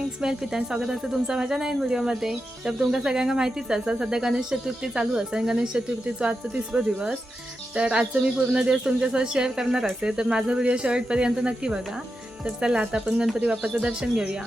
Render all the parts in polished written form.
Friends, मी अर्पिता. स्वागत आहे तुमचं माझ्या नवीन व्हिडिओमध्ये. तर तुमका सगळ्यांना माहितीच असेल, सध्या गणेश चतुर्थी चालू असेल. गणेश चतुर्थीचा आजचा 3रा दिवस. तर आजचं मी पूर्ण दिवस तुमच्यासोबत शेअर करणार असेल, तर माझा व्हिडिओ शेवटपर्यंत नक्की बघा. तर चला आता आपण गणपती बाप्पाचं दर्शन घेऊया.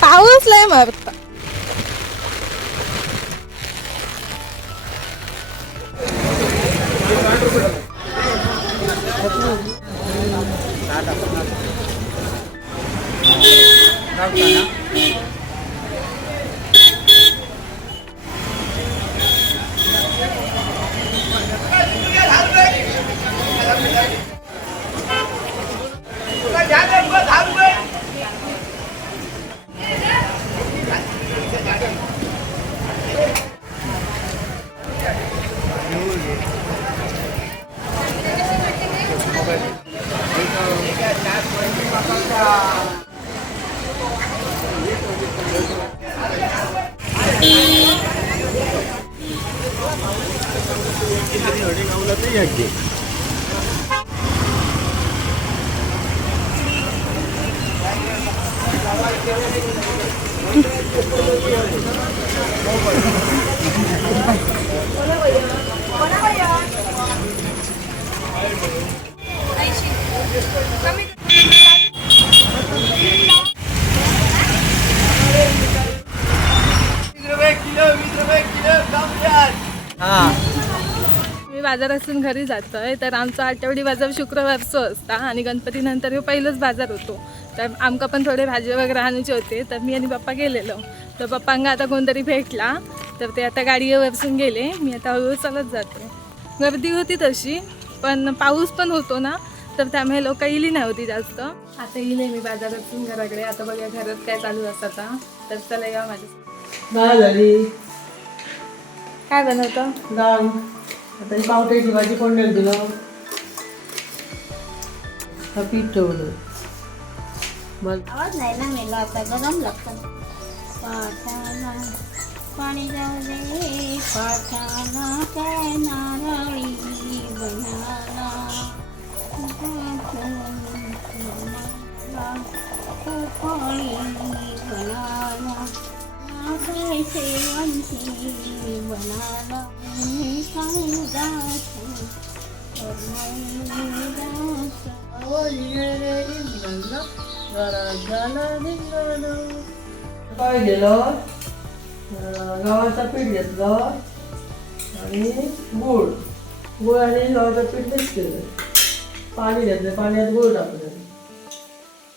पाऊस लय मारता. मी बाजारातून घरी जातोय. तर आमचा आठवडी बाजार शुक्रवारचो असता आणि गणपती नंतर हे पहिलंच बाजार होतो. तर आमका पण थोडे भाजी वगैरे आणायचे होते. तर मी आणि पप्पा गेलेलो. तर पप्पांना आता कोणतरी भेटला, तर ते आता गाडीवर बसून गेले. मी आता हळूहळू चालत जातो. गर्दी होती तशी, पण पाऊस पण होतो ना, तर त्यामुळे लोक इली नाही होती जास्त. आता इले मी बाजारातून घराकडे. आता बघा घरात काय चालू असतं. तर चला या माझ्या. काय बनवतं? डाळ. आता पावट्याची भाजी फोडण्याला दिलं. पीठ ठेवलं. आवाज नाही ना मेला आता गरम लागतं. पाठाना पाणी जाऊ दे, पाठाना काय नारळी बनाला, खोपळी बनाला, काय शेवंती बनाला, काय गेलं, गव्हाचं पीठ घेतलं आणि गूळ आणि गव्हाचं पीठ मिक्स केलं. पाणी घेतलं, पाण्यात गूळ टाकलं.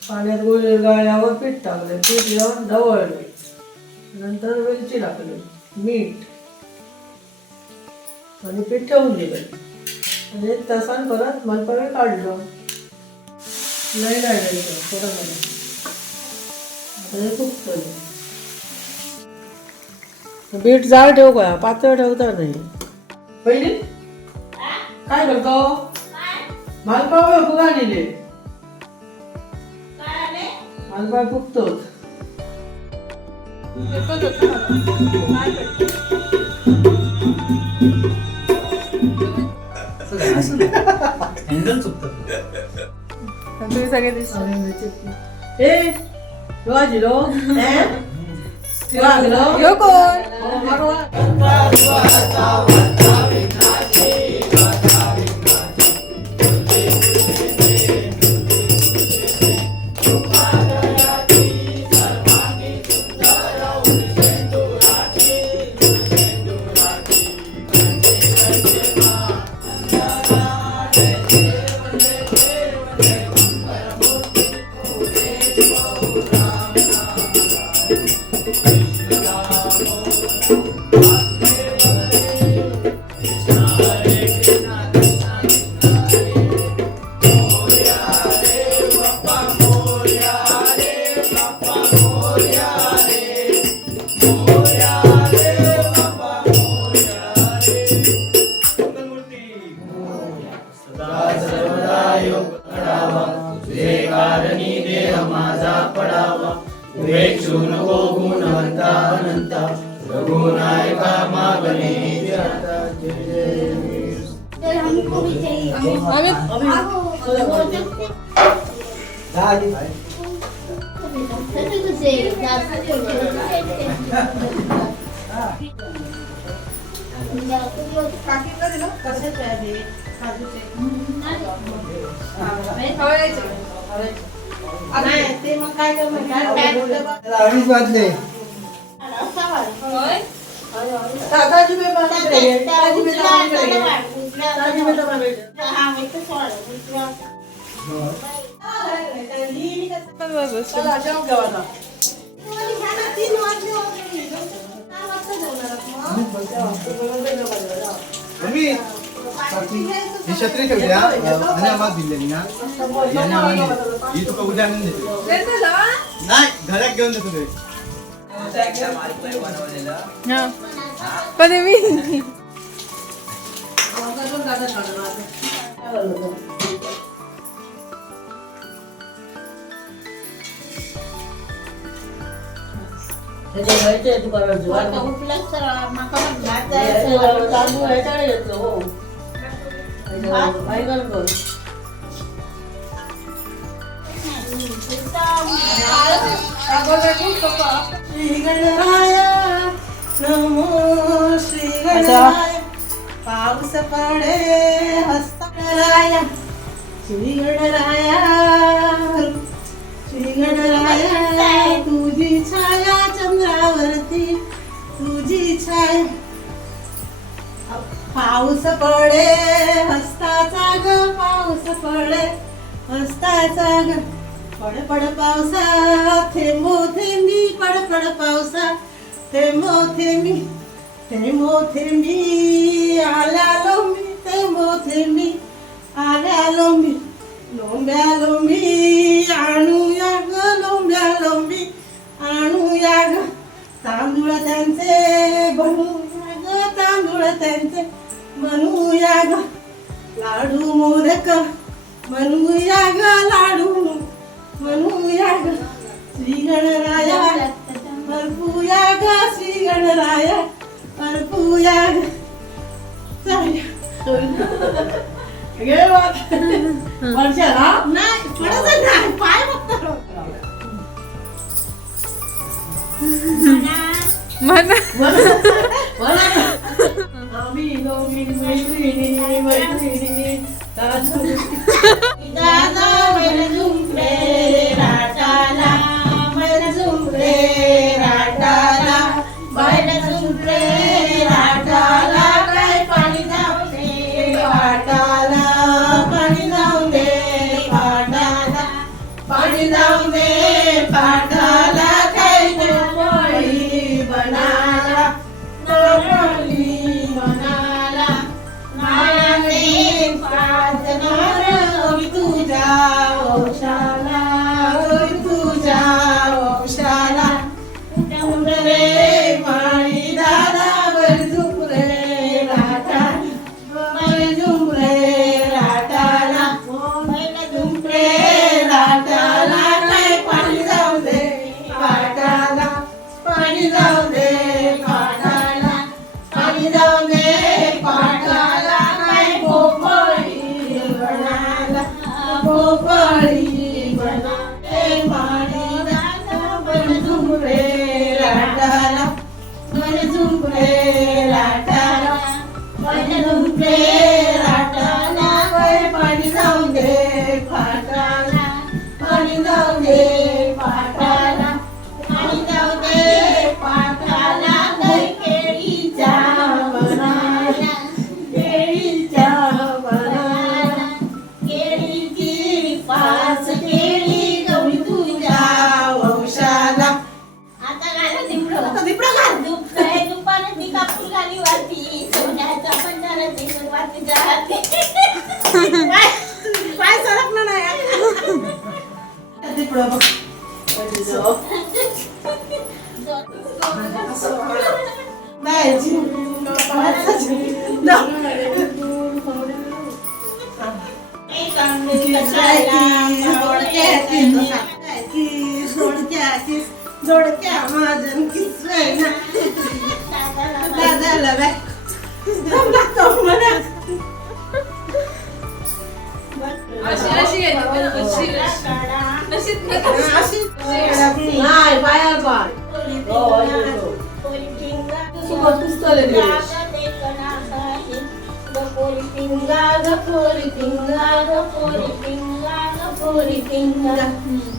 पाण्यात गूळ गाळल्यावर पीठ टाकलं. पीठ घेऊन ढवळलं. नंतर वेलची टाकली, मीठ आणि पीठ ठेवून दिलं. आणि तसाच परत मनपावे काढलं. नाही द्यायचं थोडं आता खूप बीट जाळ ठेव का, पातळ ठेवता नाही. पहिली काय करतो, मालपावे फुगा दिले. मालपावे फुगतोच. तुम्ही सगळे दिसतो. यो कोण? विनायका मागणे आता जय जय. तर हमको भी चाहिए. तसं कसे जास्त ते मग काय करणार? 2:30 वाजले. ताजी पेपर ताजी पण बस चला जेवण जेवायला. मम्मी ही छत्री ठेवली हा आणि आम्हाला दिलेली ना याने आम्हाला दिली. ही तुका उद्या आणून देते. नाही घरात घेऊन देतो ते. हा पण मी तांदूळ ह्याच्याकडे घेतलं हो. काय करतो? श्री गणराया नमो श्री गणराया पाऊस पडे हस्ताराया श्री गणराया श्री गणराया तुझी छाया चंद्रावरती तुझी छाया पाऊस पडे हस्ताचा ग पाऊस पडे हस्ताचा ग पड पड पावसा थेंबो थेंबी पड पड पावसा थेंबो थेंबी थेंबो थेंबी आल्यालो मी थेंबो थेंबी आल्यालो मी लोंब्या लोंबी आणूया ग लोंब्या लोंबी आणूया ग तांदूळ त्यांचे बनूया ग तांदूळ त्यांचे बनूया ग लाडू मोदक बनूया ग लाडू म्हणूया ग श्री गणराया परपूया ग श्री गणराया परपूया ग वर्षाला नाही पडत नाही पाय बघतो आम्ही दोघी मैत्रिणी मैत्रिणी दादा बैलझुंपरे राटाला बैलझुंपरे राटाला बैलझुंपरे राटाला काय पाणी जाऊ दे पाटाला पाणी जाऊ दे पाटाला पाणी जाऊ दे पाटाला काय पोळी बनाला पोळी बनाला मायाने प्रार्थना तुझ्या वंशाला तुझ्या वंशाला रे पाणी दादा बरझुम रे राटा बरझुम रे राटाला बरझुम रे राटाला काय पाणी जाऊ दे पाटाला पाणी जाऊ दे पाटाला पाणी जाऊ दे पाटाला काय भोपळी बनाला भोपळी बनाले पाणी दादा बरझुम रे राटाला बरझुम रे राटाला बरझुम रे राटाला काय पाणी जाऊ दे पाटाला पाणी जाऊ दे पाटाला पाणी जाऊ दे पाटाला काय केळीच्या बनाला केळीच्या बनाला केळीची पाच केळी गवळी तुझ्या वंशाला आता घाला दिपडं. दिपडं घाल. दुपारची कापूर घाली वाटी सोन्याचा पंजाराची सुरुवाती जाते. पाय सरकलं नाही दिपडं बघ बायची जोडक्या माझं किस खाल्लं काय जमला तो म्हणा. नाही पायाला पाय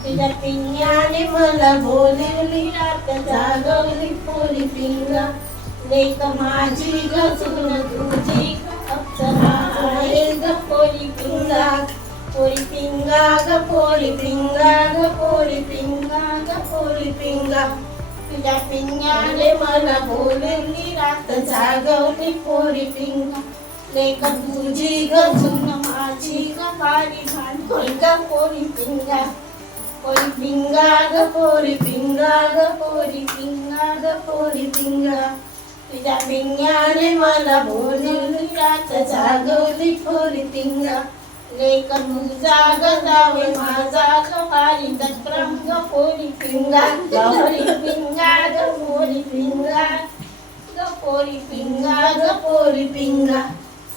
तुझ्या पिंग्याने मला बोलवली रात जागवली पोरी पिंगा लेक माझी गसून तुझी अप्सरा आहे ग पोरी पिंगा पोरी पिंगा ग पोरी पिंगा ग पोरी पिंगा ग पोरी पिंगा तुझ्या पिंग्याने मला बोलवली रात जागवली पोरी पिंगा लेक तुझी गसून माझी ग बारी भान ग पोरी पिंगा पोरी पिंगा ग पोरी पिंगा ग पोरी पिंगा ग पोरी पिंगा तुझ्या पिंग्याने मला बोलवली रात जागवली पोरी पिंगा लेक तुझा ग जावे माझा ग बारी दक्रम ग पोरी पिंगा पोरी पिंगा ग पोरी पिंगा ग पोरी पिंगा ग पोरी पिंगा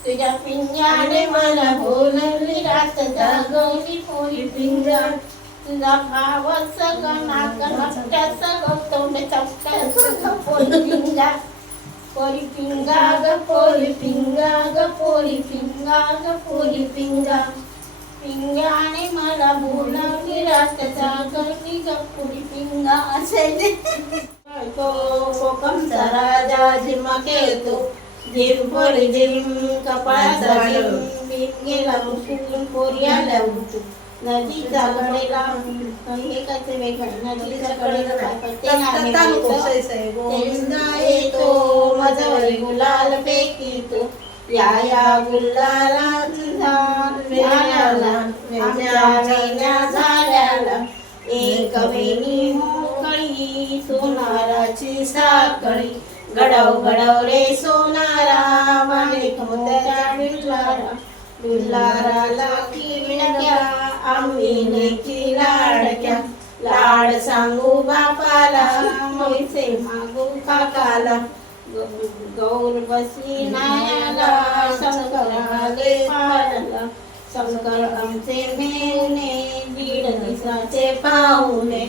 तुझ्या पिंग्याने मला बोलवली रात जागवली पोरी पिंगा तुझा भाव सगळं नाक नकट्या सगळं तोंड चपट्या सगळं पोरी पिंगा पोरी पिंगा ग पोरी पिंगा ग पोरी पिंगा ग पोरी पिंगा पिंग्याने मला बोलवली रात जागवली ग पोरी पिंगा असे तो कोकमचा राजा झिमके तो झिम पोरी झिम कपाळाचा झिम पिंगेला मुसून पोरियाला उठू नदीच्या कडेला हे कसे वेगळे नदीच्या कडेला येतो मजवरी गुलाल फेकीतो या गुलाला झाल्याला एक वेणी मोकळी सोनाराची साखळी गडव गडव रे सोनारा माणिक मोत्याच्या बिल्लारा बिल्लाराला की विणक्या आम्ही लेकी लाडक्या लाड सांगू बापाला मैसे मागू काकाला गौर बसली नायाला शंकर आले पायाला शंकर आमचे मेने दीड दिवसाचे पाहुणे